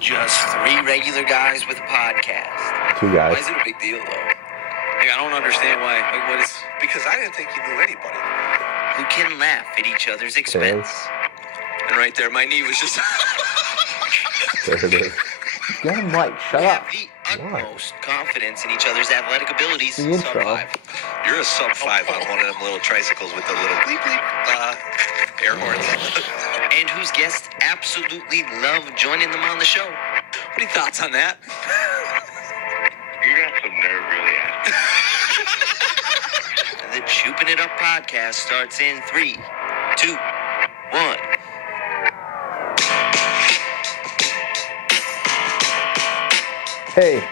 Just three regular guys with a podcast. Two guys. Why is it a big deal, though? Like, I don't understand why. Like, what is... Because I didn't think you knew anybody. Who can laugh at each other's expense. And right there, my knee was just... There it is. Get him, Mike. Shut We up. have the utmost confidence in each other's athletic abilities. The intro. Sub-5. You're a sub-5 on one of them little tricycles with the little bleep bleep air horns. And whose guests absolutely love joining them on the show. What are your thoughts on that? You got some nerve, really. The Choopin It Up Podcast starts in 3, 2, 1. Hey,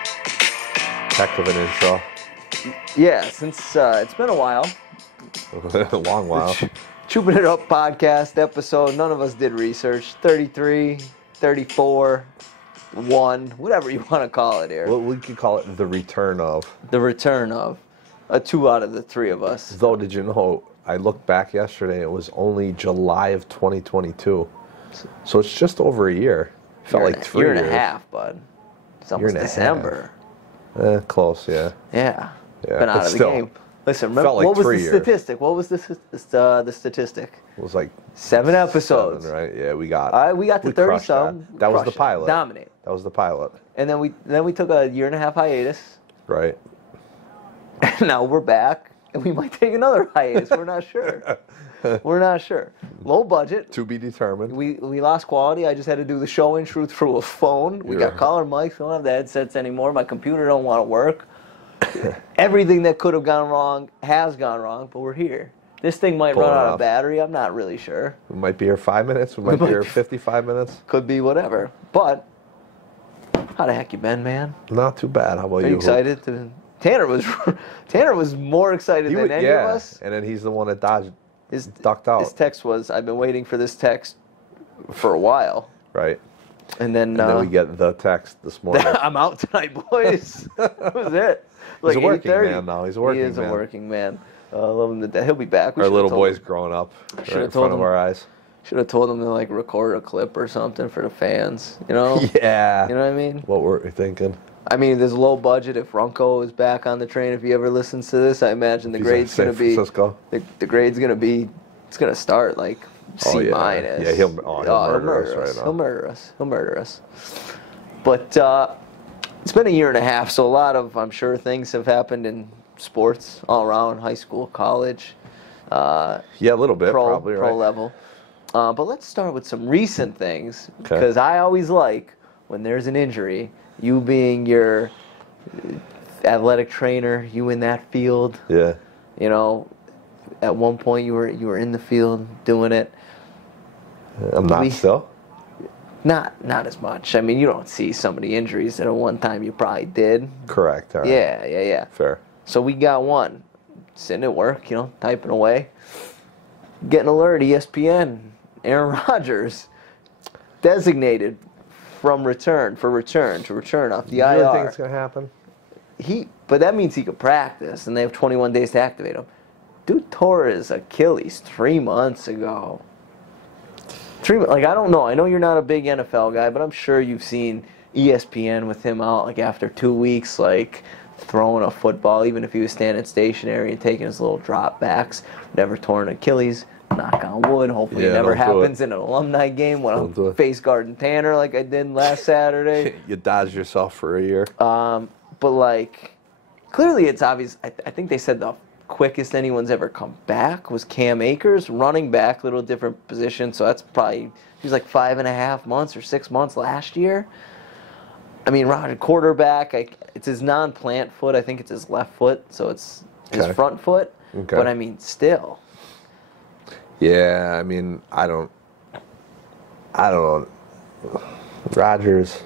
Heck of an intro. yeah, since it's been a while. A long while. Choopin It Up Podcast episode. None of us did research. 33, 34, 1, whatever you want to call it here. Well, we could call it the return of. The return of 2 out of the 3 of us. Though, did you know, I looked back yesterday, it was only July of 2022. So it's just over a year. Felt like 3 year years. and a half, bud. It's almost and a December. Close, yeah. Yeah. Yeah, Been out but of the still, game. Listen, remember, felt like what was 3 the years. statistic? What was the statistic? It was like 7 episodes. 7, right? Yeah, we got. All right, we got to 30 crushed some. That was the crushed it. pilot. Dominate. That was the pilot, And then we took a year and a half hiatus. right? And now we're back, and we might take another hiatus. We're not sure. We're not sure. Low budget. To be determined. We lost quality. I just had to do the show intro through a phone. We got Yeah. collar mics. We don't have the headsets anymore. My computer don't want to work. Everything that could have gone wrong has gone wrong, but we're here. This thing might Pull run it out off. of battery. I'm not really sure. We might be here 5 minutes. We might be here 55 minutes. Could be whatever. But how the heck you been, man? Not too bad. How about Are you? you excited? Tanner was more excited than any of us. And then he's the one that ducked out. His text was, "I've been waiting for this text for a while." Right. And then, And then we get the text this morning. I'm out tonight, boys. That was it. He's a working 8:30. man now. He's a working He is man. a working man. I love him to death. He'll be back. We Our should've little told boy's him. growing up right Should've in told front of him. our eyes. Should have told him to like record a clip or something for the fans. You know? Yeah. You know what I mean? What were we thinking? I mean, there's low budget. If Runko is back on the train, if he ever listens to this, I imagine the He's in grade's going San to be. Francisco. The grade's going to be. It's going to start like C Oh, yeah. minus. Yeah, he'll murder us right now. He'll murder us. He'll murder us. But it's been a year and a half, so a lot of, I'm sure, things have happened in sports all around, high school, college. Yeah, a little bit, probably, pro right? level. But let's start with some recent things, Okay. because I always like when there's an injury, you being your athletic trainer, you in that field. Yeah. You know, at one point you were in the field doing it. I'm not still. Not as much. I mean, you don't see so many injuries that at one time you probably did. Correct. All right. Yeah. Fair. So we got one. Sitting at work, typing away. Getting alert, ESPN, Aaron Rodgers, designated to return off the You really IR. think it's going to happen? But that means he could practice, and they have 21 days to activate him. Dude tore his Achilles 3 months ago. I don't know. I know you're not a big NFL guy, but I'm sure you've seen ESPN with him out like after 2 weeks, like throwing a football, even if he was standing stationary and taking his little drop backs. Never torn Achilles. Knock on wood. Hopefully it never happens in an alumni game when I'm face guarding Tanner like I did last Saturday. You dodged yourself for a year. But like, clearly it's obvious. I think they said the quickest anyone's ever come back was Cam Akers, running back, little different position. So that's probably, he was like 5.5 months or 6 months last year. I mean, Roger, quarterback, it's his non-plant foot. I think it's his left foot, so it's his front foot. Okay. But I mean, still. Yeah, I mean, I don't know. Rodgers.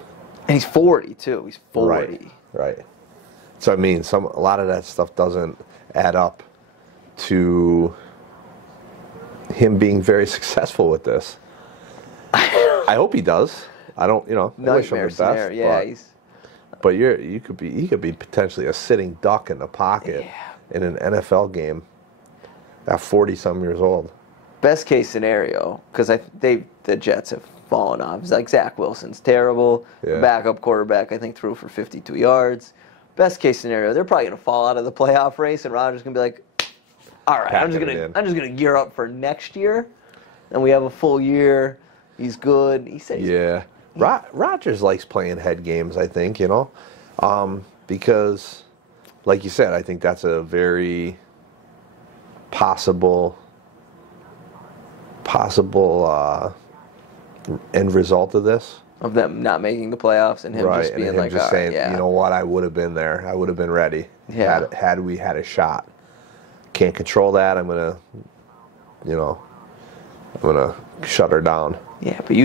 And he's 40 too. He's 40. Right. So I mean, a lot of that stuff doesn't add up to him being very successful with this. I hope he does. I don't, I wish him the best. Scenario. Yeah, but he could be potentially a sitting duck in the pocket in an NFL game at 40-some years old. best case scenario, because the Jets have falling off. It's like Zach Wilson's terrible. Yeah. Backup quarterback, I think, threw for 52 yards. Best case scenario, they're probably going to fall out of the playoff race, and Rodgers going to be like, all right, I'm just gonna gear up for next year, and we have a full year. He's good. He said, yeah. Rodgers likes playing head games, I think, because, like you said, I think that's a very possible end result of this. Of them not making the playoffs and him just being like, just all saying, right, you know what, I would have been there. I would have been ready. Yeah. Had we had a shot. Can't control that. I'm gonna shut her down. Yeah, but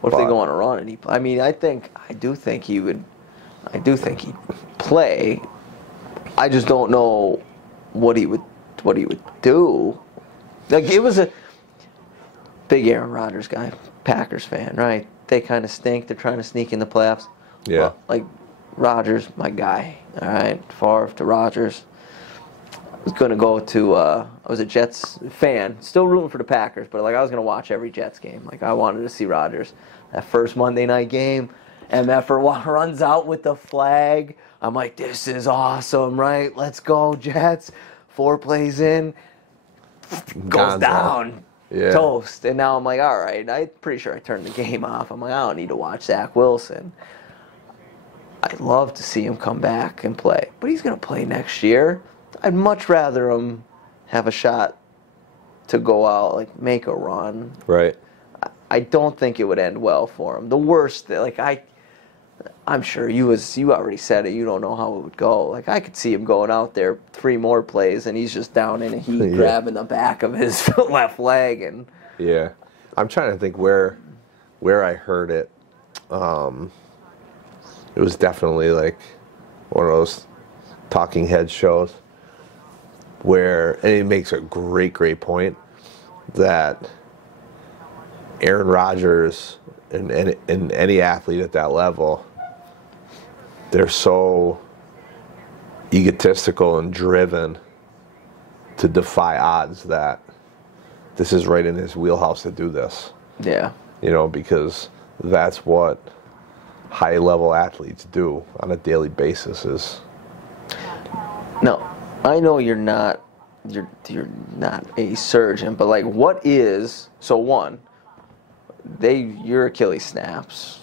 what if they go on a run and he? I mean, I do think he'd play. I just don't know what he would do. Like, it was a big Aaron Rodgers guy, Packers fan, right? They kind of stink. They're trying to sneak in the playoffs. Yeah. Well, like, Rodgers, my guy. All right, Favre to Rodgers. I was going to go to, I was a Jets fan, still rooting for the Packers, but like I was going to watch every Jets game. Like, I wanted to see Rodgers. That first Monday night game, MF runs out with the flag. I'm like, this is awesome, right? Let's go, Jets. 4 plays in, goes Gonzo. down, Yeah. toast. And now I'm like, all right, I'm pretty sure I turned the game off. I'm like, I don't need to watch Zach Wilson. I'd love to see him come back and play, but he's going to play next year. I'd much rather him have a shot to go out, like, make a run. Right. I don't think it would end well for him. The worst, like, I'm sure you already said it. You don't know how it would go. Like, I could see him going out there 3 more plays, and he's just down in a heat, Yeah. grabbing the back of his left leg, and Yeah. I'm trying to think where I heard it. It was definitely like one of those talking head shows where, and he makes a great point that Aaron Rodgers and any athlete at that level, they're so egotistical and driven to defy odds that this is right in his wheelhouse to do this. yeah. Because that's what high-level athletes do on a daily basis. Is No, I know you're not a surgeon, but like, what is your Achilles snaps,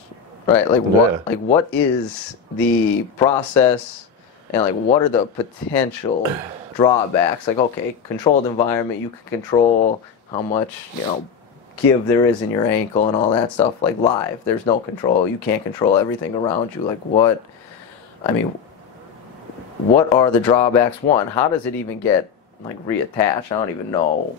right? Like, what is the process, and like, what are the potential drawbacks? Like, okay, controlled environment, you can control how much give there is in your ankle and all that stuff. Like, live, there's no control. You can't control everything around you. Like, what are the drawbacks? One, how does it even get like reattached? I don't even know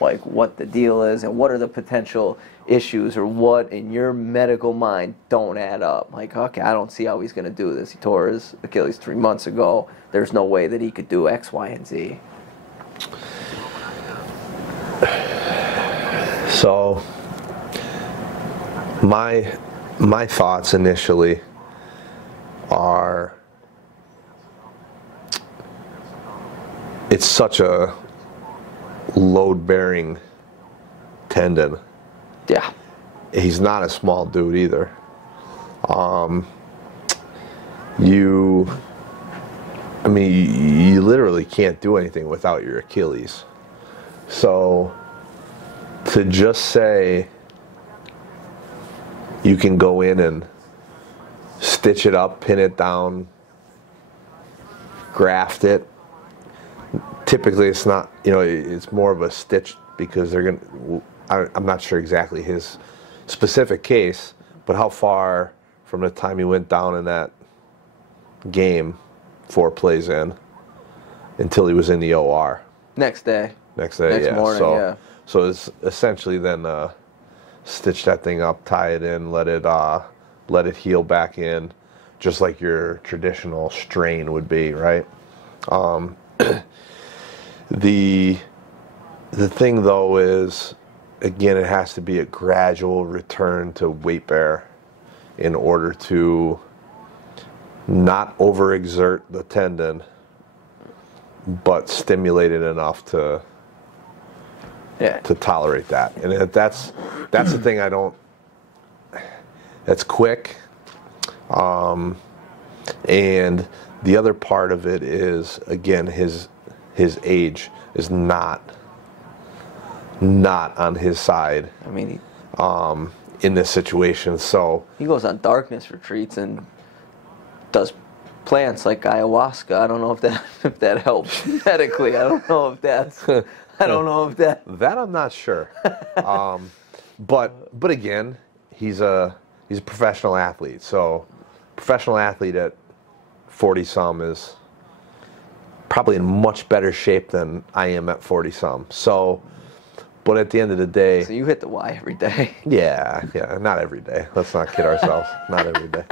like what the deal is, and what are the potential issues, or what in your medical mind don't add up. Like, okay, I don't see how he's going to do this. He tore his Achilles 3 months ago. There's no way that he could do X, Y, and Z. so. My thoughts initially are, it's such a load-bearing tendon. Yeah. He's not a small dude either. You literally can't do anything without your Achilles. So to just say you can go in and stitch it up, pin it down, graft it. Typically, it's not, it's more of a stitch, because I'm not sure exactly his specific case, but how far from the time he went down in that game, 4 plays in, until he was in the OR. Next day. Next day, yeah. Morning, yeah. So it's essentially then stitch that thing up, tie it in, let it heal back in, just like your traditional strain would be, right? The thing though is, again, it has to be a gradual return to weight bear in order to not overexert the tendon, but stimulate it enough to tolerate that. And that's the thing I don't that's quick. And the other part of it is, again, his age is not on his side. I mean, in this situation, so he goes on darkness retreats and does plants like ayahuasca. I don't know if that helps medically. I don't know if that's. I don't know if that. That I'm not sure. But again, he's a professional athlete. So professional athlete at 40-some is probably in much better shape than I am at 40-some. So, but at the end of the day, So you hit the Y every day. yeah, not every day. Let's not kid ourselves. Not every day.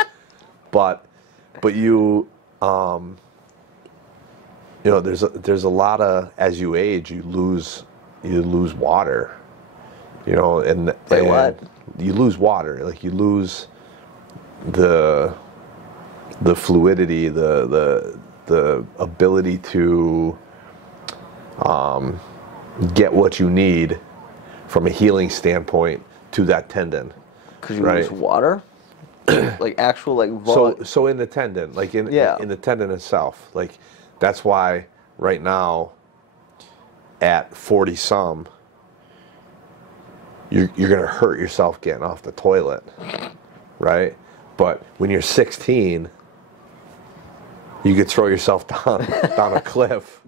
But you, there's a lot of, as you age, you lose water. And what? You lose water. Like you lose the fluidity, the ability to get what you need from a healing standpoint to that tendon. Because you lose water? Like actual So in the tendon, like in the tendon itself, like that's why right now at 40-some, you're gonna hurt yourself getting off the toilet, right? But when you're 16, you could throw yourself down a cliff,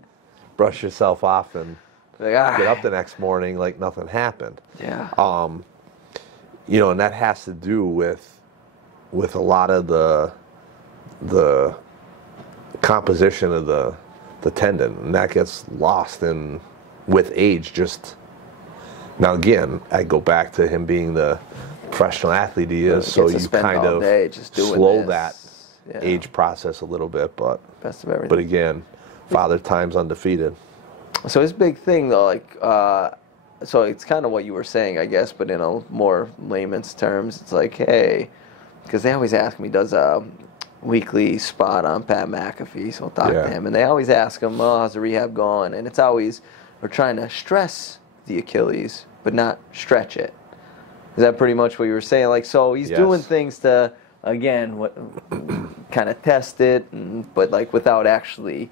brush yourself off, and get up the next morning like nothing happened. Yeah. And that has to do with a lot of the composition of the tendon, and that gets lost with age. Just now, again, I go back to him being the professional athlete he is, so you kind of slow that age process a little bit. But best of everything. But again, Father Time's undefeated. So his big thing, though, so it's kind of what you were saying, I guess, but in a more layman's terms, it's like, hey, because they always ask me, does a weekly spot on Pat McAfee, so I'll talk to him, and they always ask him, how's the rehab going? And it's always, we're trying to stress the Achilles, but not stretch it. Is that pretty much what you were saying? Like, so he's doing things to, again, kind of test it, but like without actually,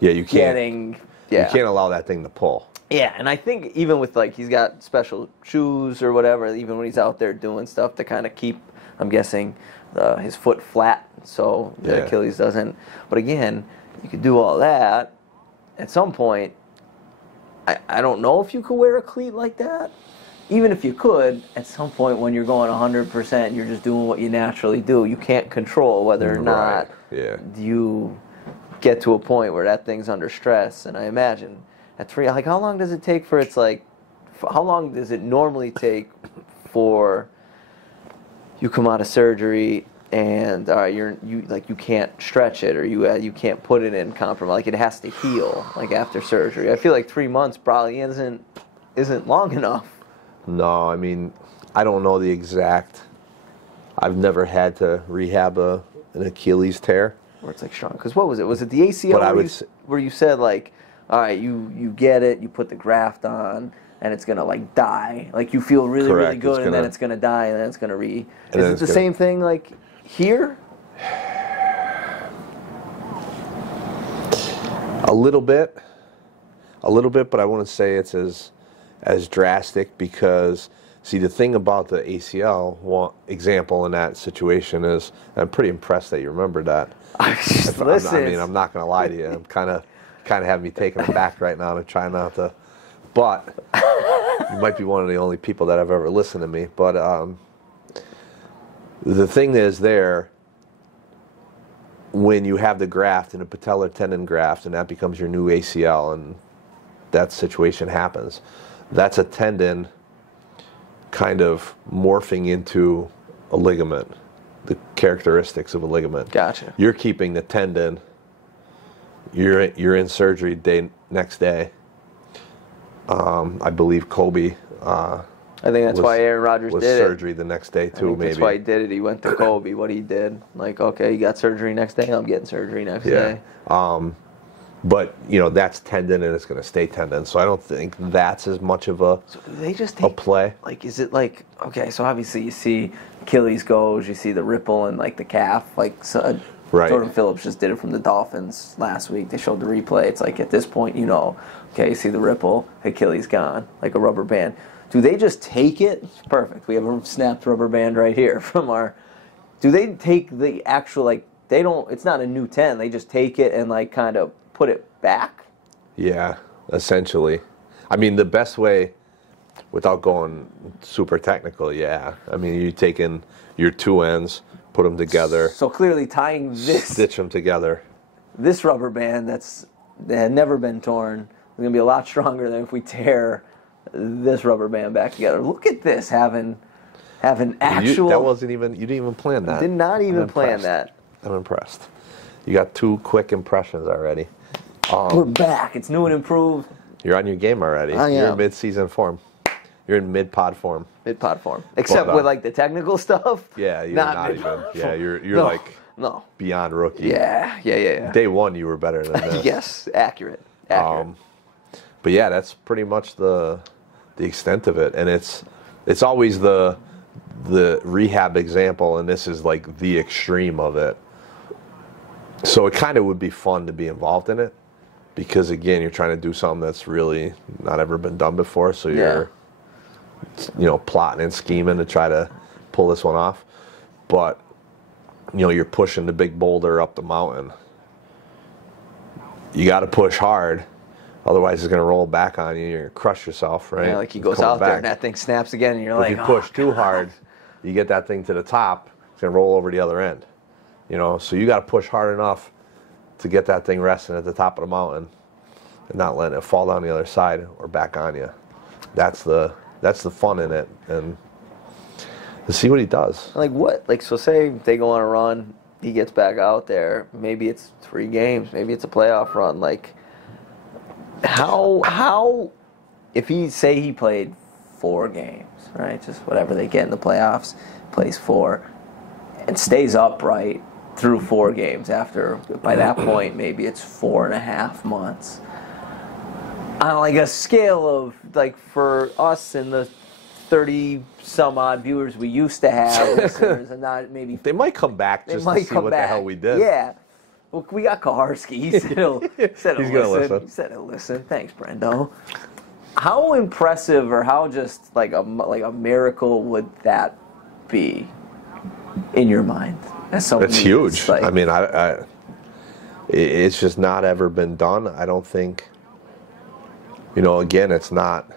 you can't. You can't allow that thing to pull. Yeah, and I think even with he's got special shoes or whatever, even when he's out there doing stuff to kind of keep, I'm guessing, his foot flat so the Achilles doesn't. But again, you could do all that. At some point, I don't know if you could wear a cleat like that. Even if you could, at some point when you're going 100%, you're just doing what you naturally do. You can't control whether or not you get to a point where that thing's under stress. And I imagine at 3, how long does it take for how long does it normally take for you come out of surgery and you can't stretch it, or you can't put it in compromise, like it has to heal after surgery? I feel like 3 months probably isn't long enough. No, I mean, I don't know the exact. I've never had to rehab an Achilles tear. Where it's strong. Because what was it? Was it the ACL where you said all right, you get it, you put the graft on, and it's gonna die. You feel really, really good, and then it's gonna die, and then it's gonna Is it the same thing here? A little bit, but I wouldn't say it's as drastic, because see, the thing about the ACL example in that situation is, I'm pretty impressed that you remember that. I'm not gonna lie to you. I'm kind of having me taken aback right now. I'm trying not to, but you might be one of the only people that have ever listened to me. But the thing is, when you have the graft and a patellar tendon graft, and that becomes your new ACL, and that situation happens, that's a tendon kind of morphing into a ligament, the characteristics of a ligament. Gotcha. You're keeping the tendon. You're in surgery next day. I believe Kobe. I think that's why Aaron Rodgers did it. Surgery the next day too. Maybe that's why he did it. He went to Kobe. What he did, okay, you got surgery next day. I'm getting surgery next day. But, that's tendon and it's going to stay tendon. So I don't think that's as much of a, So do they just a take, play. like, is it like, okay, so obviously you see Achilles goes, you see the ripple and, like, the calf. Like, so, Right. Jordan Phillips just did it from the Dolphins last week. They showed the replay. It's like, at this point, okay, you see the ripple, Achilles gone, like a rubber band. Do they just take it? Perfect. We have a snapped rubber band right here from our... Do they take the actual, like, they don't... It's not a new 10. They just take it and, like, kind of put it back? Yeah, essentially. I mean, the best way, without going super technical, yeah. I mean, you're taking your two ends, put them together. So clearly tying this... Stitch them together. This rubber band that had never been torn is going to be a lot stronger than if we tear this rubber band back together. Look at this, having actual... That wasn't even... You didn't even plan that. Did not even I'm plan impressed. that. I'm impressed. You got 2 quick impressions already. We're back. It's new and improved. You're on your game already. I You're am. in mid-season form. You're in mid-pod form. Mid-pod form. Except But, with, like, the technical stuff. Yeah, you're not even. mid-pod Yeah, form. you're No, like No. beyond rookie. Yeah. Day one, you were better than this. Yes, accurate. But yeah, that's pretty much the extent of it, and it's always the rehab example, and this is like the extreme of it. So it kind of would be fun to be involved in it, because again, you're trying to do something that's really not ever been done before. So you're, plotting and scheming to try to pull this one off, but you're pushing the big boulder up the mountain. You got to push hard. Otherwise, it's going to roll back on you. You're going to crush yourself, right? Yeah, like he It's goes coming out there back. and that thing snaps again, and you're If like, you push too hard, you get that thing to the top, it's going to roll over the other end. So you got to push hard enough to get that thing resting at the top of the mountain and not letting it fall down the other side or back on you. That's the fun in it, and to see what he does. Like what? Like, so say they go on a run, he gets back out there. Maybe it's 3 games. Maybe it's a playoff run. Like, how if he played 4 games, right? Just whatever they get in the playoffs, plays 4, and stays upright through 4 games. After, by that point, maybe it's 4.5 months. On like a scale of, like, for us and the 30 some odd viewers we used to have, listeners, and not maybe They might come back just to see what the hell we did. Yeah. Well, we got Kaharski. He said he'll gonna listen. He said he'll listen. Thanks, Brendo. How impressive, or how just like a miracle would that be in your mind? As someone It's who's, huge. like, I mean, it's just not ever been done. I don't think. Again, it's not.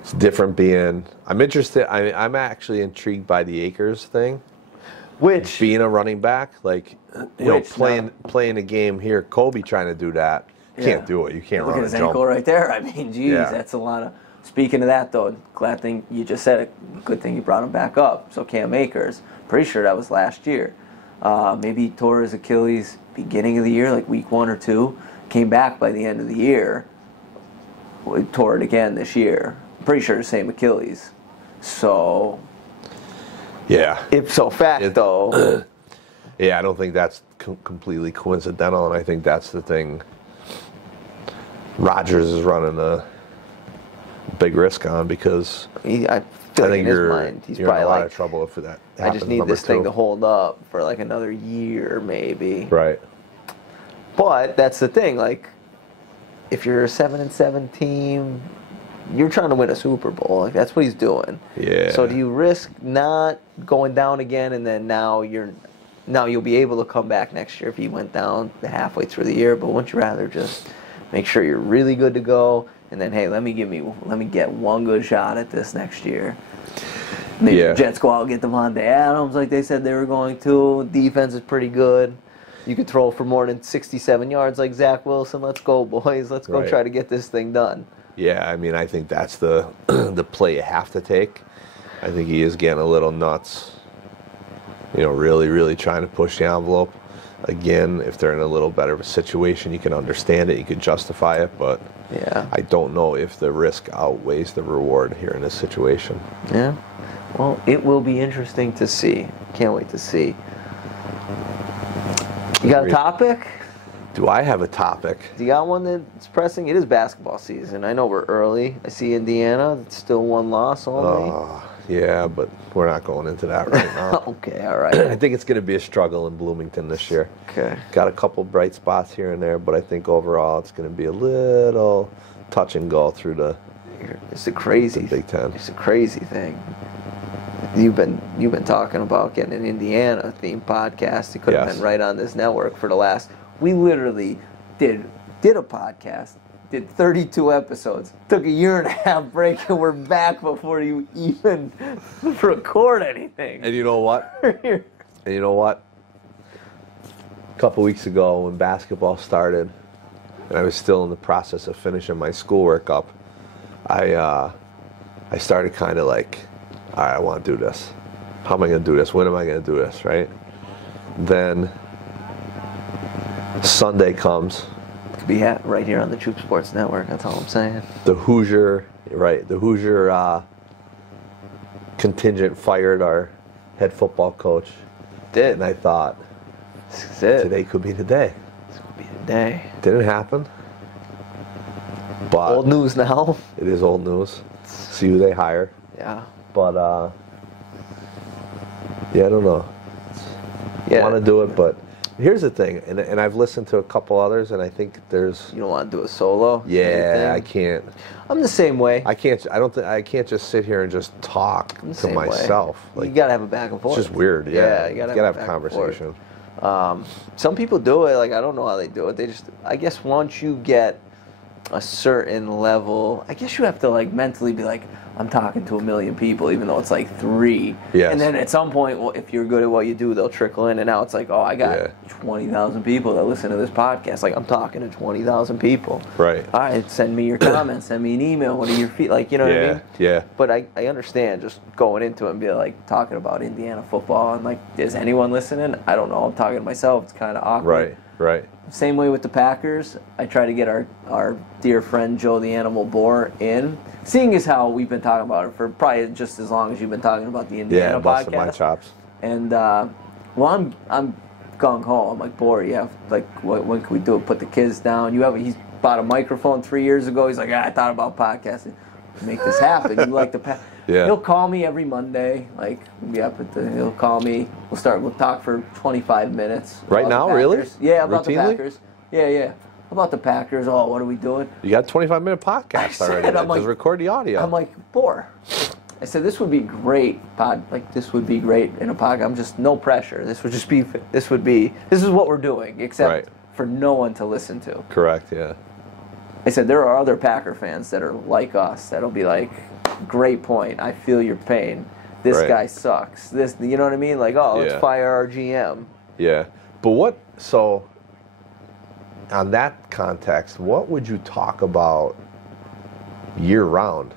It's different being. I'm interested. I'm actually intrigued by the Akers thing. which Being a running back, like playing a game here, Kobe trying to do that. You can't do it. You can't look run at a his jump. ankle right there. I mean, geez, Yeah. that's a lot of. Speaking of that, though, glad thing you just said it. Good thing you brought him back up. So Cam Akers, pretty sure that was last year. Maybe he tore his Achilles beginning of the year, like week 1 or 2. Came back by the end of the year. He tore it again this year. Pretty sure the same Achilles. So Yeah. ipso facto, Yeah, I don't think that's completely coincidental, and I think that's the thing. Rodgers is running a big risk on, because I feel I like think in his you're mind, he's in a probably lot like, of trouble if that happens. I just need number this thing 2. to hold up for like another year, maybe. Right. But that's the thing, like, if you're a 7-7 team, you're trying to win a Super Bowl. Like, that's what he's doing. Yeah. So do you risk not going down again, and then now you'll be able to come back next year if he went down halfway through the year? But wouldn't you rather just make sure you're really good to go, and then, hey, let me get one good shot at this next year? Maybe the Jets go out and get Devontae Adams like they said they were going to. Defense is pretty good. You could throw for more than 67 yards like Zach Wilson. Let's go, boys. Let's go try to get this thing done. Yeah, I mean, I think that's the the play you have to take. I think he is getting a little nuts. Really, really trying to push the envelope. Again, if they're in a little better of a situation, you can understand it, you could justify it, but Yeah. I don't know if the risk outweighs the reward here in this situation. Yeah. Well, it will be interesting to see. Can't wait to see. You got a topic? Do I have a topic? Do you got one that's pressing? It is basketball season. I know we're early. I see Indiana. It's still one loss only. Yeah, but we're not going into that right now. Okay, all right. I think it's going to be a struggle in Bloomington this year. Okay. Got a couple bright spots here and there, but I think overall it's going to be a little touch and go through the It's a crazy Big Ten. It's a crazy thing. You've been talking about getting an Indiana themed podcast. It could have Yes. been right on this network for the last. We literally did a podcast, did 32 episodes, took a year and a half break, and we're back before you even record anything. And you know what? A couple weeks ago when basketball started, and I was still in the process of finishing my schoolwork up, I started kind of like, all right, I want to do this. How am I going to do this? When am I going to do this, right? Then Sunday comes. Could be right here on the Troop Sports Network. That's all I'm saying. The Hoosier contingent fired our head football coach. Did. And I thought, This is it. today could be the day. This could be the day. Didn't happen. But Old news now. it is old news. See who they hire. Yeah. But yeah, I don't know. Yeah. I want to do it, but here's the thing, and I've listened to a couple others, and I think there's. You don't want to do a solo? Yeah, I anything? can't. I'm the same way. I can't. I don't think I can't just sit here and just talk I'm the to same way. myself. You gotta have a back and forth. It's just weird. Yeah, you gotta have back and forth. conversation. Some people do it. Like, I don't know how they do it. They just, I guess, once you get a certain level, I guess you have to like mentally be like, I'm talking to 1 million people, even though it's like 3. Yes. And then at some point, well, if you're good at what you do, they'll trickle in. And now it's like, oh, I got 20,000 people that listen to this podcast. Like, I'm talking to 20,000 people. Right. All right, send me your comments. Send me an email. What are your feet? Like, you know what I mean? Yeah. But I understand just going into it and be like talking about Indiana football and like, is anyone listening? I don't know. I'm talking to myself. It's kind of awkward. Right. Same way with the Packers. I try to get our dear friend Joe the Animal Bohr in. Seeing as how we've been talking about it for probably just as long as you've been talking about the Indiana busting podcast. my chops. And well, I'm gung ho. I'm like, Bohr, yeah, like when can we do it? Put the kids down. He's bought a microphone 3 years ago. He's like, I thought about podcasting. Make this happen. You like the Yeah. He'll call me every Monday. Like, he'll call me. We'll talk for 25 minutes. Right about now, the really? Packers. Yeah, about Routinely? the Packers. Yeah. About the Packers. Oh, what are we doing? You got a 25-minute podcast already. I'm like, just record the audio. I'm like, Bohr. I said, this would be great. This would be great in a podcast. I'm just no pressure. This is what we're doing, except for no one to listen to. Correct. Yeah. I said, there are other Packer fans that are like us that'll be like, great point. I feel your pain. This guy sucks. This, you know what I mean? Like, oh, let's fire our GM. Yeah. But so on that context, what would you talk about year round?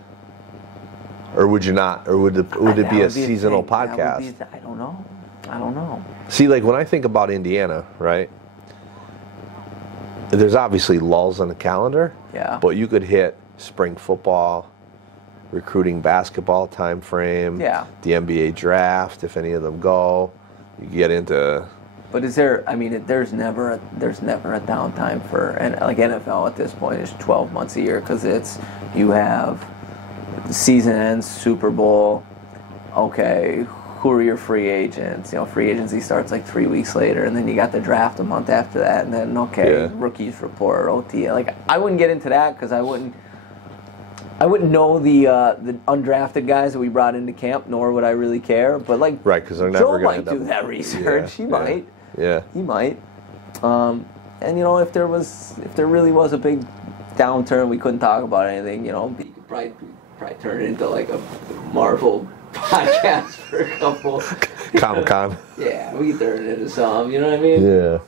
Or would you not? Or would it be a seasonal podcast? I don't know. See, like when I think about Indiana, right? There's obviously lulls on the calendar. Yeah. But you could hit spring football, recruiting basketball time frame, the NBA draft, if any of them go. You get into. But is there? I mean, there's never a downtime for, and like NFL at this point is 12 months a year because you have the season ends, Super Bowl. Okay, who are your free agents? You know, free agency starts like 3 weeks later, and then you got the draft a month after that, and then rookies report, OT. Like, I wouldn't get into that because I wouldn't know the undrafted guys that we brought into camp, nor would I really care. But like, because they're never Joe going might do that research. He might. Yeah. He might. And you know, if there really was a big downturn, we couldn't talk about anything. You know, we could probably turn it into like a Marvel podcast for a couple. Comic-Con. Yeah, we could turn it into some. You know what I mean?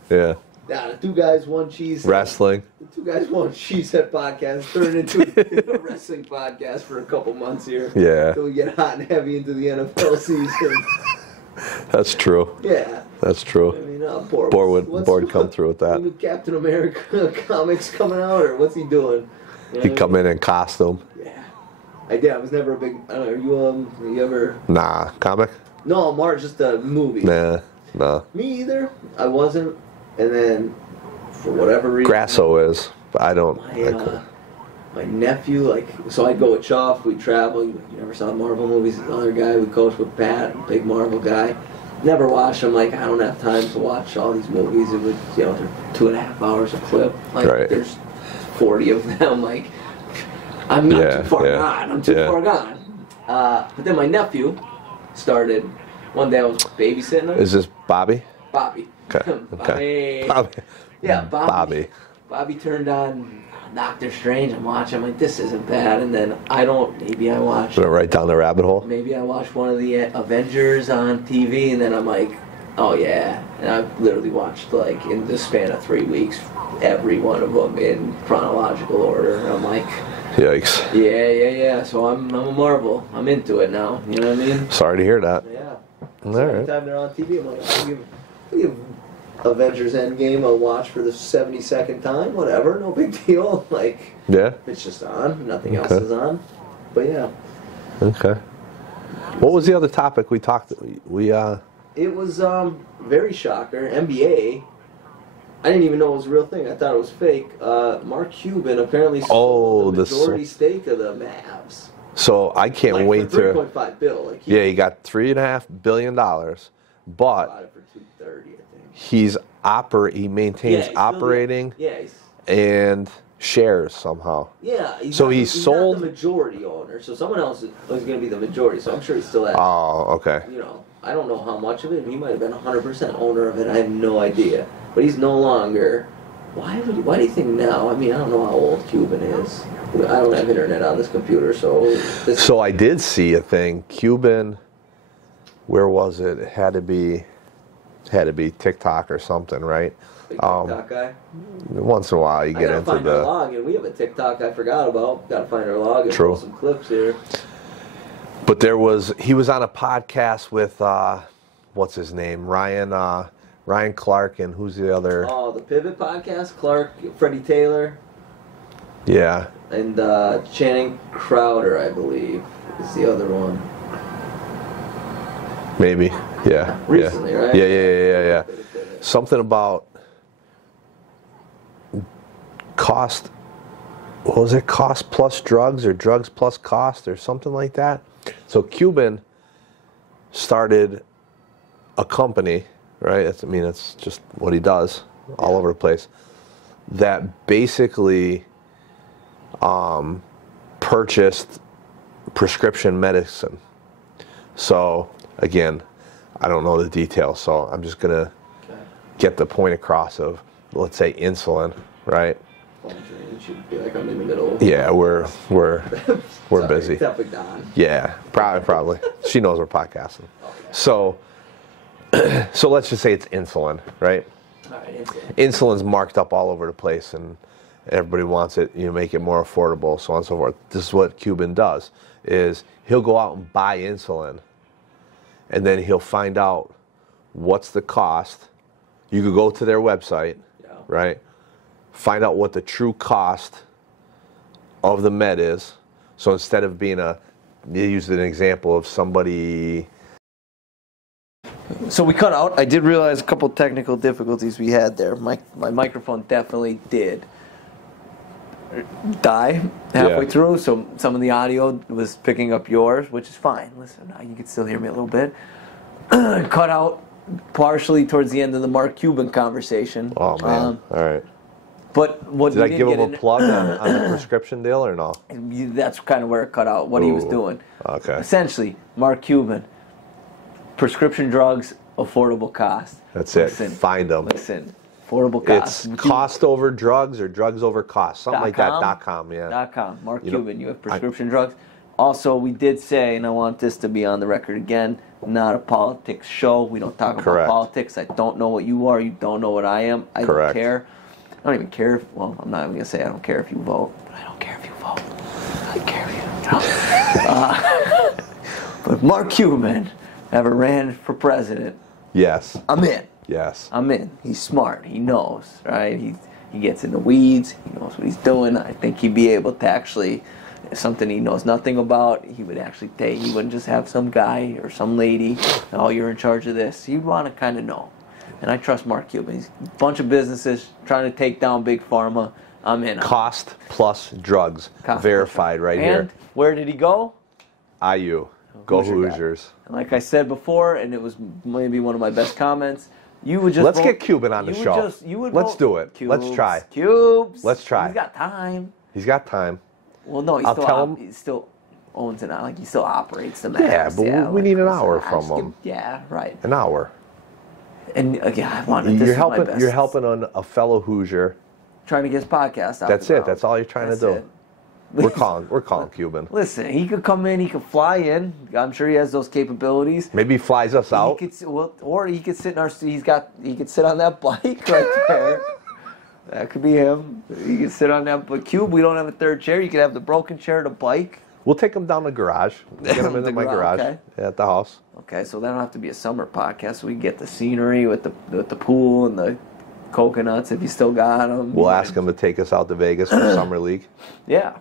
Yeah. Nah, the 2 guys, 1 cheese. Wrestling. The 2 guys, 1 cheesehead podcast turned into a wrestling podcast for a couple months here. Yeah. Until we get hot and heavy into the NFL season. That's true. Yeah. That's true. I mean, Bohr would come through with that. New Captain America comics coming out, or what's he doing? You know He'd come in costume. Yeah. I was never a big. I don't know. You ever? Nah, comic? No, March, just a movie. Nah. Me either. I wasn't. And then for whatever reason. Grasso is, but I don't. My nephew, like, so I'd go with Chuff, we'd travel, you never saw Marvel movies, another guy, we coached with Pat, big Marvel guy. Never watched them, like, I don't have time to watch all these movies. It would, you know, they're 2.5 hours a clip. Like, there's 40 of them, like, I'm not too far gone, I'm too far gone. But then my nephew started, one day I was babysitting him. Is this Bobby? Bobby. Okay. Bobby. Yeah, Bobby. Bobby turned on Doctor Strange. I'm watching. I'm like, this isn't bad. And then maybe I watched. Went right down the rabbit hole. Maybe I watched one of the Avengers on TV, and then I'm like, oh yeah. And I've literally watched, like, in the span of 3 weeks, every one of them in chronological order. And I'm like, yikes. Yeah. So I'm a Marvel. I'm into it now. You know what I mean? Sorry to hear that. Yeah. All So right. anytime they're on TV, I'm like, I'll give Avengers Endgame a watch for the 72nd time, whatever, no big deal. Like, it's just on, nothing else is on. But yeah. Okay. What was the other topic we talked? It was very shocker. NBA. I didn't even know it was a real thing. I thought it was fake. Mark Cuban apparently sold the majority stake of the Mavs. So I can't wait for $3.5 billion. Like he got $3.5 billion, but for $230, I think. He maintains operating and shares somehow. Yeah. He's sold not the majority owner, so someone else is going to be the majority. So I'm sure he still has. Oh, okay. You know, I don't know how much of it. He might have been 100% owner of it. I have no idea. But he's no longer. Why do you think now? I mean, I don't know how old Cuban is. I don't have internet on this computer, so. So I did see a thing. Cuban. Where was it? It had to be TikTok or something, right? Big TikTok guy. Once in a while, you get into find our login. We have a TikTok I forgot about. Got to find our login. True. Some clips here. But he was on a podcast with what's his name, Ryan Clark, and who's the other? Oh, the Pivot podcast. Clark, Freddie Taylor. Yeah. And Channing Crowder, I believe, is the other one. Maybe. Yeah. Recently, right? Yeah. Something about cost. What was it? Cost plus drugs, or drugs plus cost, or something like that. So Cuban started a company, right? It's just what he does all over the place. That basically purchased prescription medicine. So again, I don't know the details, so I'm just gonna get the point across of, let's say, insulin, right? Should be like I'm in the middle. Yeah, we're busy. Topic Don. Yeah, probably. She knows we're podcasting. So let's just say it's insulin, right? All right, Insulin's marked up all over the place, and everybody wants it. You make it more affordable, so on and so forth. This is what Cuban does: is he'll go out and buy insulin, and then he'll find out what's the cost. You could go to their website, right? Find out what the true cost of the med is. So instead of being you used an example of somebody. So we cut out. I did realize a couple technical difficulties we had there. My microphone definitely did die halfway through, so some of the audio was picking up yours, which is fine. Listen, you can still hear me a little bit. Cut out partially towards the end of the Mark Cuban conversation. Oh man! All right. But what did I give him a plug on the prescription deal or no? That's kind of where it cut out. What he was doing. Okay. Essentially, Mark Cuban. Prescription drugs, affordable cost. That's it. Find them. Listen, affordable cost. It's cost over drugs or drugs over cost, something like that. .com, yeah. .com. Mark Cuban. You have prescription drugs. Also, we did say, and I want this to be on the record again, not a politics show. We don't talk about politics. I don't know what you are. You don't know what I am. I don't care. I don't even care if, well, I'm not even going to say I don't care if you vote, but I don't care if you vote. I don't care if you don't. But Mark Cuban ever ran for president. Yes. I'm in. Yes. I'm in. He's smart. He knows, right? He gets in the weeds. He knows what he's doing. I think he'd be able to actually, something he knows nothing about, he would actually he wouldn't just have some guy or some lady, oh, you're in charge of this. He'd want to kind of know. And I trust Mark Cuban. He's a bunch of businesses trying to take down Big Pharma. I'm in. Cost plus drugs. Cost Verified right here. And where did he go? IU. Go Hoosier guy. Hoosiers. And like I said before, and it was maybe one of my best comments, you would just Let's vote, get Cuban on the you would show. Just, you would Let's vote do it. Cubes, Let's try. Cubes. Let's try. He's got time. He's got time. Well, no, I'll tell him. he still owns it now. Like he still operates the Yeah, Mavs. but we need an hour from just him. Yeah, right. An hour. And again, I wanted this. You're is my helping. best. You're helping on a fellow Hoosier. Trying to get his podcast out. That's the it. ground. That's all you're trying That's to do. it. We're calling Cuban. Listen, he could come in. He could fly in. I'm sure he has those capabilities. Maybe he flies us out. He could, or he could sit in our. He could sit on that bike right there. That could be him. He could sit on that. But Cube, we don't have a third chair. You could have the broken chair, the bike. We'll take him down the garage. We'll get him into my garage okay. at the house. Okay, so that'll have to be a summer podcast. So we can get the scenery with the pool and the coconuts if you still got them. We'll ask him to take us out to Vegas for summer league. Yeah.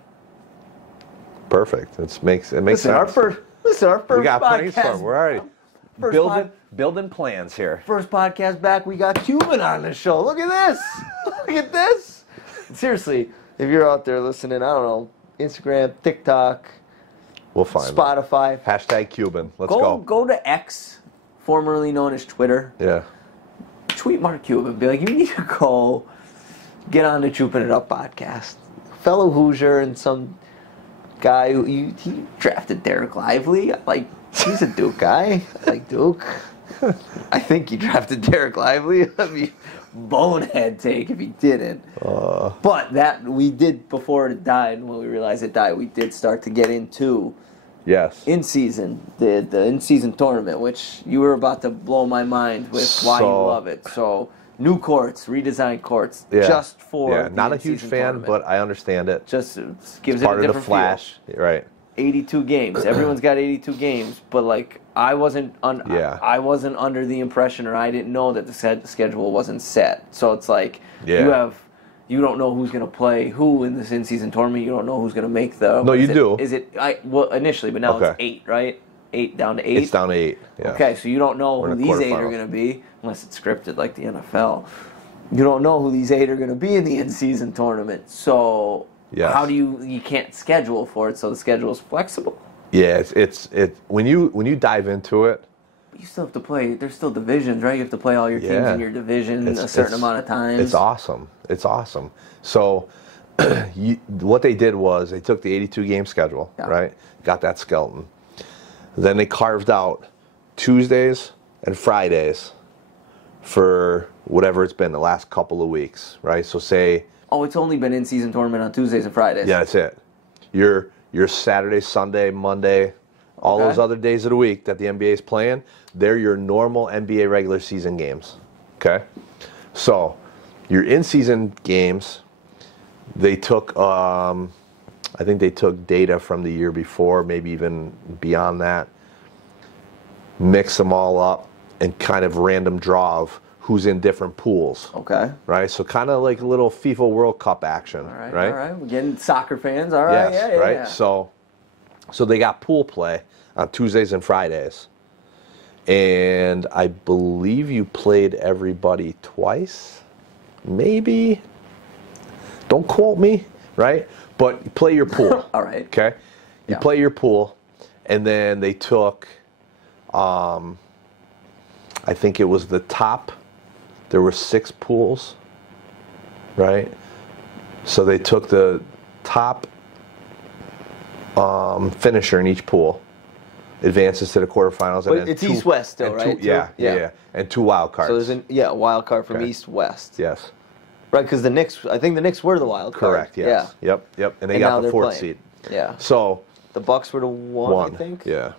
Perfect. It makes Listen, sense. our first we got podcast. brainstorm. We're already First building plans here. First podcast back, we got Cuban on the show. Look at this. Look at this. Seriously, if you're out there listening, I don't know, Instagram, TikTok, We'll find Spotify. Hashtag Cuban. Let's go. Go to X, formerly known as Twitter. Yeah. Tweet Mark Cuban. Be like, you need to go get on the CHoopin It Up podcast. Fellow Hoosier and some guy who he drafted Derek Lively. Like, he's a Duke guy. I like Duke. I think he drafted Derek Lively. That'd be bonehead take if he didn't. But that we did before it died. When we realized it died, we did start to get into in season the in season tournament, which you were about to blow my mind with why you love it. So new courts, redesigned courts, just for not a huge fan, tournament. But I understand it. Just gives it's it part a different of the flash, right? 82 games. Everyone's got 82 games, but like I wasn't under the impression, or I didn't know that the schedule wasn't set. So it's like you don't know who's going to play who in this in-season tournament. You don't know who's going to make the. No, you do. Is it initially, but now it's 8, right? 8 down to 8. It's down to 8. Yeah. Okay, so you don't know who these 8 are going to be unless it's scripted like the NFL. You don't know who these 8 are going to be in the in-season tournament. So. Yes. How do you can't schedule for it, so the schedule is flexible? Yeah, it's when you dive into it. You still have to play. There's still divisions, right? You have to play all your teams in your division a certain amount of times. It's awesome. It's awesome. So what they did was they took the 82 game schedule, right? Got that skeleton. Then they carved out Tuesdays and Fridays for whatever it's been the last couple of weeks, right? So say. Oh, it's only been in-season tournament on Tuesdays and Fridays. Yeah, that's it. Your Saturday, Sunday, Monday, all those other days of the week that the NBA is playing, they're your normal NBA regular season games. Okay? So, your in-season games, they took, I think they took data from the year before, maybe even beyond that, mix them all up, and kind of random draw of who's in different pools. Okay. Right? So kind of like a little FIFA World Cup action. All right. Right? All right. We're getting soccer fans. All right. Yes, yeah. Right? Yeah. So they got pool play on Tuesdays and Fridays. And I believe you played everybody twice. Maybe. Don't quote me, right? But you play your pool. All right. Okay? You play your pool. And then they took, I think it was the top. There were 6 pools, right? So they took the top finisher in each pool, advances to the quarterfinals. But and it's East-West still, right? Yeah. And 2 wild cards. So there's a wild card from East-West. Yes. Right, because I think the Knicks were the wild card. Correct, yes. Yeah. Yep. And they got the 4th seed. Yeah. So the Bucks were the 1, I think. Yeah.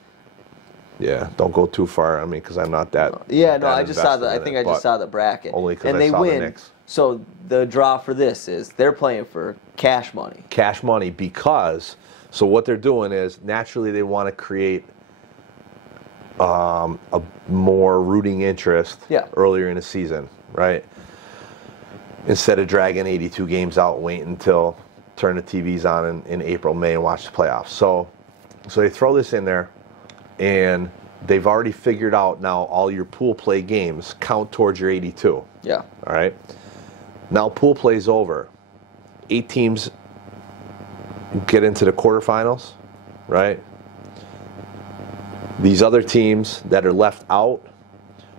Yeah, don't go too far. I mean, because I'm not that. Yeah, no, that I just saw invested I in think it, I just saw the bracket. Only because and I they saw win. the Knicks. So the draw for this is they're playing for cash money. Cash money because so what they're doing is naturally they want to create a more rooting interest earlier in the season, right? Instead of dragging 82 games out and waiting until turn the TVs on in April, May and watch the playoffs. So they throw this in there, and they've already figured out now all your pool play games count towards your 82. Yeah. All right. Now pool play's over. 8 teams get into the quarterfinals, right? These other teams that are left out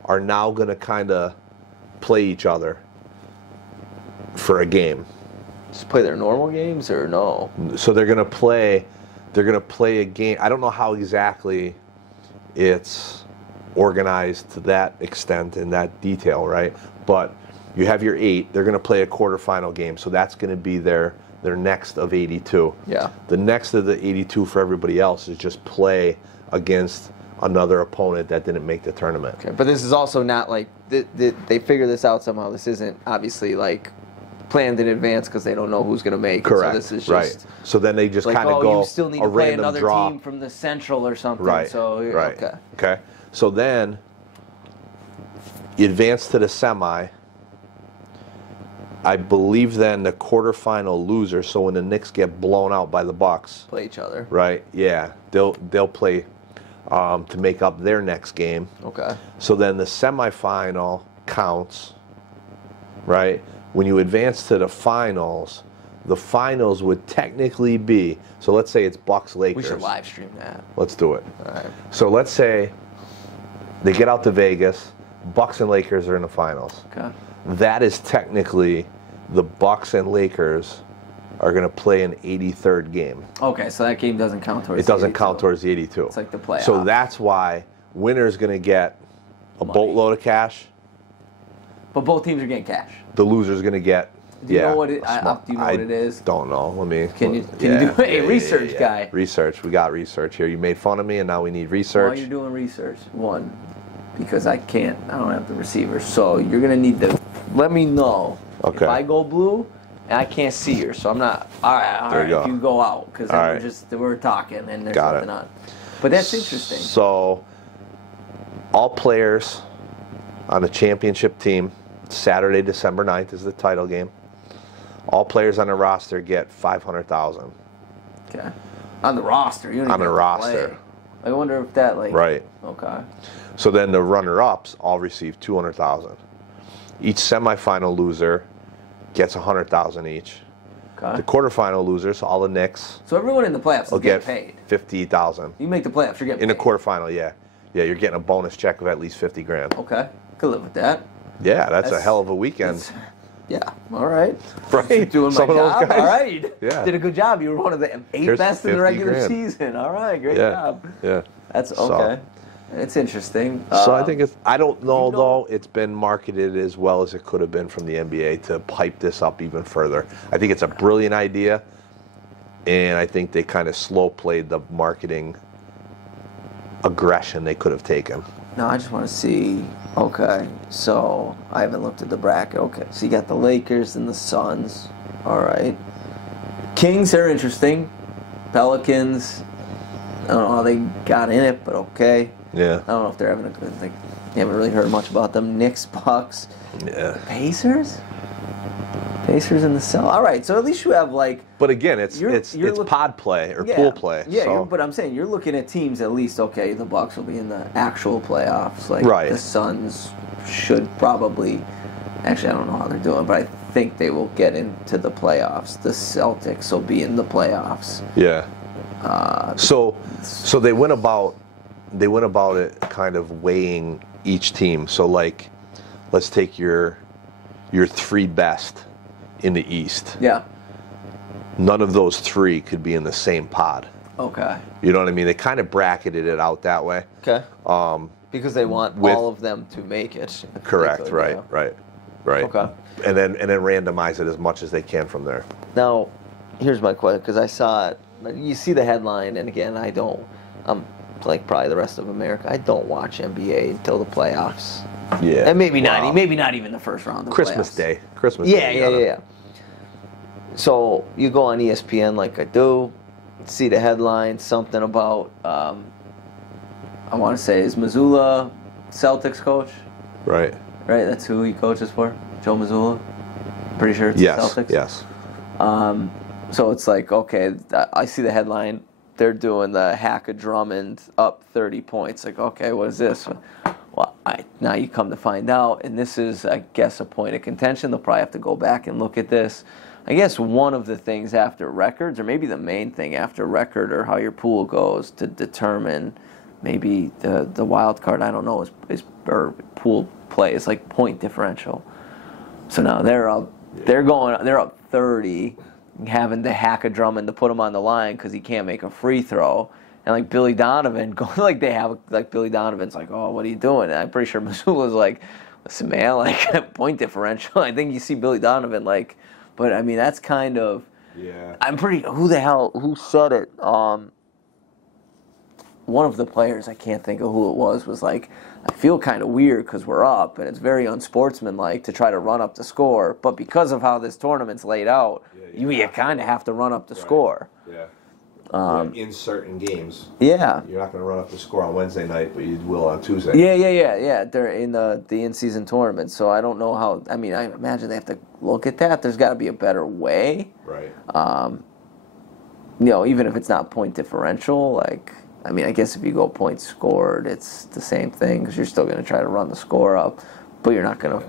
are now going to kind of play each other for a game. Just play their normal games or no? So they're going to play a game. I don't know how exactly it's organized to that extent and that detail, right? But you have your 8. They're going to play a quarterfinal game. So that's going to be their next of 82. Yeah. The next of the 82 for everybody else is just play against another opponent that didn't make the tournament. Okay, but this is also not like they figure this out somehow. This isn't obviously like planned in advance because they don't know who's going to make it. Correct. So this is just right. So then they just like, kind of go you still need a to play random another draw. team from the Central or something. Right. So right. Okay. Okay. So then you advance to the semi. I believe then the quarterfinal loser. So when the Knicks get blown out by the Bucks, Play each other. right? Yeah, they'll play to make up their next game. Okay. So then the semifinal counts, right? When you advance to the finals would technically be, so let's say it's Bucks Lakers. We should live stream that. Let's do it. All right. So let's say they get out to Vegas, Bucks and Lakers are in the finals. Okay. That is technically the Bucks and Lakers are going to play an 83rd game. Okay, so that game doesn't count towards It doesn't the count 82. towards the 82. It's like the playoff. So that's why winner's going to get a boatload of cash. But both teams are getting cash. The loser's going to get. Do you yeah, know what it? a small- Do you know what it is? Don't know. Let me. Can you do a research guy? Research. We got research here. You made fun of me, and now we need research. While you're doing research, one, because I don't have the receiver, so you're gonna need to let me know Okay. if I go blue and I can't see her, so I'm not. All right. There you go. You go out because All right. we're talking and there's Got something it. on. But that's interesting. So, all players on the championship team, Saturday, December 9th is the title game. All players on the roster get $500,000. Okay. On the roster, you don't On even the have to roster. play. I wonder if that like. Right. Okay. So then the runner-ups all receive $200,000. Each semifinal loser gets $100,000 each. Okay. The quarterfinal losers, so all the Knicks, So everyone in the playoffs will is get getting paid. $50,000. You make the playoffs, you're getting In the paid. quarterfinal, yeah. Yeah, you're getting a bonus check of at least $50,000. Okay. Could live with that. Yeah, that's a That's- hell of a weekend. That's- Yeah. All right. Right? Doing my Some of those job. guys. All right. Yeah. Did a good job. You were one of the 8 Here's best in the regular $50,000. season. All right. Great Yeah. job. Yeah. That's So- okay. It's interesting. So I think I don't know, you know- though, it's been marketed as well as it could have been from the NBA to hype this up even further. I think it's a brilliant idea, and I think they kind of slow played the marketing aggression they could have taken. No, I just want to see. Okay, so I haven't looked at the bracket. Okay, so you got the Lakers and the Suns. All right. Kings are interesting. Pelicans. I don't know how they got in it, but okay. Yeah. I don't know if they're having a good. Like, you haven't really heard much about them. Knicks, Bucks, Yeah. Pacers. Pacers in the cell. All right, so at least you have like. But again, it's You're it's pod play or Yeah, pool play. Yeah, so. but I'm saying you're looking at teams at least. Okay, the Bucks will be in the actual playoffs. Like Right. the Suns should probably. Actually, I don't know how they're doing, but I think they will get into the playoffs. The Celtics will be in the playoffs. Yeah. So they went about it kind of weighing each team. So like, let's take your 3 best in the East. Yeah. None of those 3 could be in the same pod. Okay. You know what I mean? They kind of bracketed it out that way. Okay. Because they want with- all of them to make it. if they Correct. could, Right. yeah. Right. Okay. And then randomize it as much as they can from there. Now, here's my question, because I saw it. You see the headline, and again, I'm like probably the rest of America. I don't watch NBA until the playoffs, Yeah. and maybe Wow. not even the first round of Christmas playoffs. Day. Christmas Yeah, Day. yeah, yeah. So you go on ESPN like I do, see the headline, something about I want to say is Mazzulla Celtics coach, Right. right? That's who he coaches for, Joe Mazzulla. Pretty sure it's Yes. the Celtics. Yes. So it's like, okay, I see the headline, they're doing the hack a Drummond up 30 points. Like, okay, what is this? Well, now you come to find out, and this is, I guess, a point of contention. They'll probably have to go back and look at this. I guess one of the things after records, or maybe the main thing after record, or how your pool goes to determine maybe the wild card, I don't know, is or pool play is like point differential. So now they're up 30, having to hack a Drummond to put him on the line because he can't make a free throw. And like Billy Donovan, Billy Donovan's like, oh, what are you doing? And I'm pretty sure Missoula's like, listen, man, like point differential. I think you see Billy Donovan like, but I mean that's kind of. Yeah. I'm pretty. Who said it? One of the players, I can't think of who it was like, I feel kind of weird because we're up, and it's very unsportsmanlike to try to run up the score. But because of how this tournament's laid out, you kind of have to run up the score. Yeah. In certain games. Yeah. You're not going to run up the score on Wednesday night, but you will on Tuesday. Yeah. They're in the in-season tournament, so I don't know how. I mean, I imagine they have to look at that. There's got to be a better way. Right. Even if it's not point differential, like. I mean, I guess if you go points scored, it's the same thing because you're still going to try to run the score up, but you're not gonna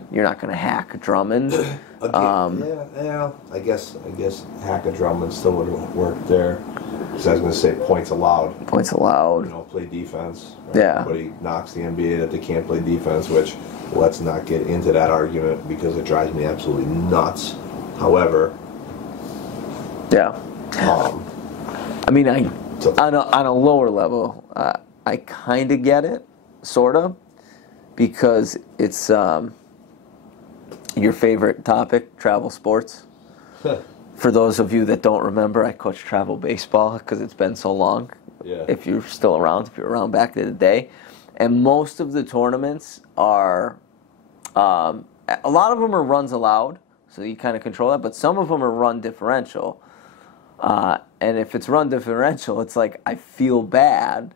hack Drummond. Yeah. I guess hack a Drummond still would work there. Because I was going to say points allowed. Points allowed. Play defense. Right? Yeah. Everybody knocks the NBA that they can't play defense, which let's not get into that argument because it drives me absolutely nuts. However. Yeah. I mean, on a lower level, I kind of get it, sort of, because it's your favorite topic, travel sports. For those of you that don't remember, I coached travel baseball because it's been so long. Yeah. If you're still around, if you're around back in the day. And most of the tournaments are, a lot of them are runs allowed, so you kind of control that, but some of them are run differential. And if it's run differential, it's like I feel bad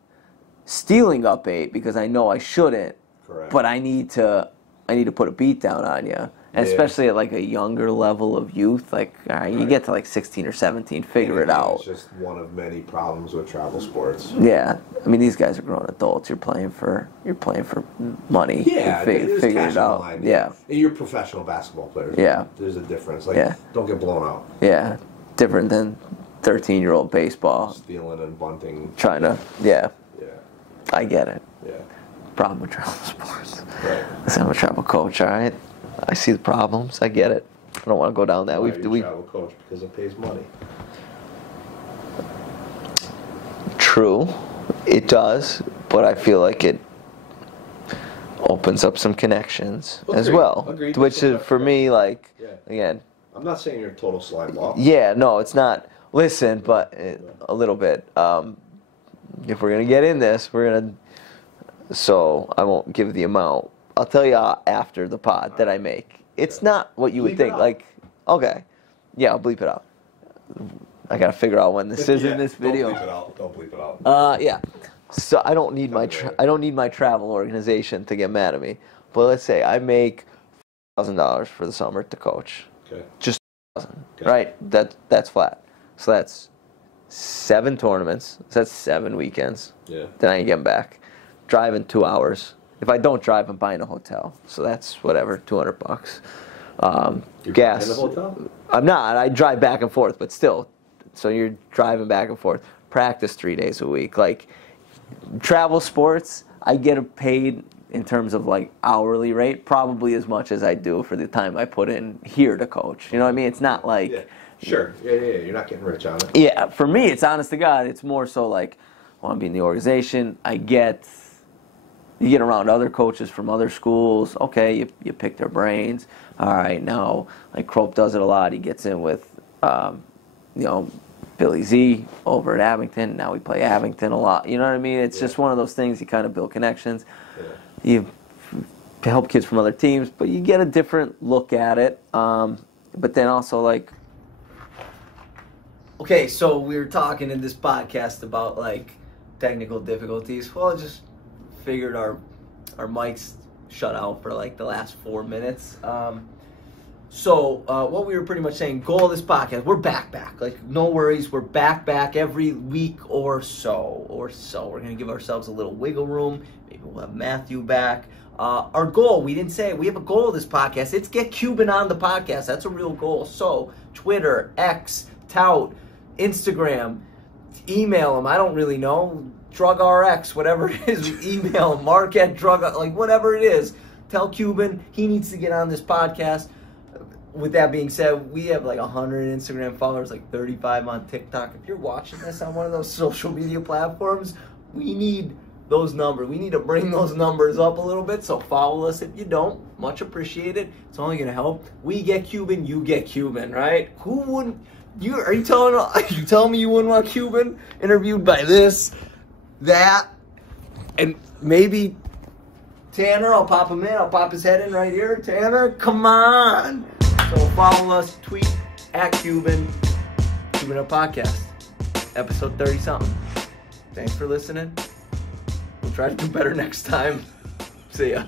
stealing up 8 because I know I shouldn't. Correct. But I need to put a beat down on you. And especially at like a younger level of youth, like you get to like 16 or 17, figure it out. It's just one of many problems with travel sports. Yeah, I mean these guys are grown adults. You're playing for money. Yeah, figure it out. Line. Yeah, and you're professional basketball players. Yeah, there's a difference. Like, don't get blown out. Yeah, different than 13-year-old baseball. Stealing and bunting. Trying to. Yeah. I get it. Yeah. Problem with travel sports. Right. Listen, I'm a travel coach. All right. I see the problems. I get it. I don't want to go down that. You're a travel coach because it pays money. True, it does, but I feel like it opens up some connections as well. Agreed. Which is for me, like, again. I'm not saying you're a total slime ball. Yeah, no, it's not. Listen, but a little bit. If we're gonna get in this, so I won't give the amount. I'll tell you after the pod that I make. It's not what you would think. Like, okay, yeah, I'll bleep it out. I gotta figure out when this is in this video. Don't bleep it out. Yeah. So I don't need my travel organization to get mad at me. But let's say I make $1,000 for the summer to coach. Okay. Just $1,000, right? That's flat. So that's 7 tournaments. So that's 7 weekends. Yeah. Then I can get them back. Driving 2 hours. If I don't drive, I'm buying a hotel. So that's whatever, $200. You're gas. in the hotel? I'm not. I drive back and forth, but still. So you're driving back and forth. Practice 3 days a week. Like, travel sports, I get paid in terms of like hourly rate, probably as much as I do for the time I put in here to coach. You know what I mean? It's not like... Yeah. Sure. Yeah. You're not getting rich on it. Yeah. For me, it's honest to God. It's more so like, I want to be in the organization. You get around other coaches from other schools. Okay, you pick their brains. All right, now, like Kropp does it a lot. He gets in with, Billy Z over at Abington. Now we play Abington a lot. You know what I mean? It's just one of those things. You kind of build connections. Yeah. You help kids from other teams, but you get a different look at it. But then also like... Okay, so we were talking in this podcast about like technical difficulties. Well, I just figured our mics shut out for like the last 4 minutes. So what we were pretty much saying, goal of this podcast, we're back. Like, no worries, we're back every week or so. We're going to give ourselves a little wiggle room. Maybe we'll have Matthew back. Our goal, we didn't say it, we have a goal of this podcast. It's get Cuban on the podcast. That's a real goal. So, Twitter, X, Tout, Instagram, email him. I don't really know. DrugRx, whatever it is, email him. Mark at Drug, like whatever it is. Tell Cuban he needs to get on this podcast. With that being said, we have like 100 Instagram followers, like 35 on TikTok. If you're watching this on one of those social media platforms, we need those numbers. We need to bring those numbers up a little bit, so follow us if you don't. Much appreciated. It's only going to help. We get Cuban, you get Cuban, right? Who wouldn't? Are you telling me you wouldn't want Cuban interviewed by this, that, and maybe Tanner? I'll pop him in. I'll pop his head in right here. Tanner, come on. So follow us, tweet at Cuban It Up Podcast, episode 30-something. Thanks for listening. We'll try to do better next time. See ya.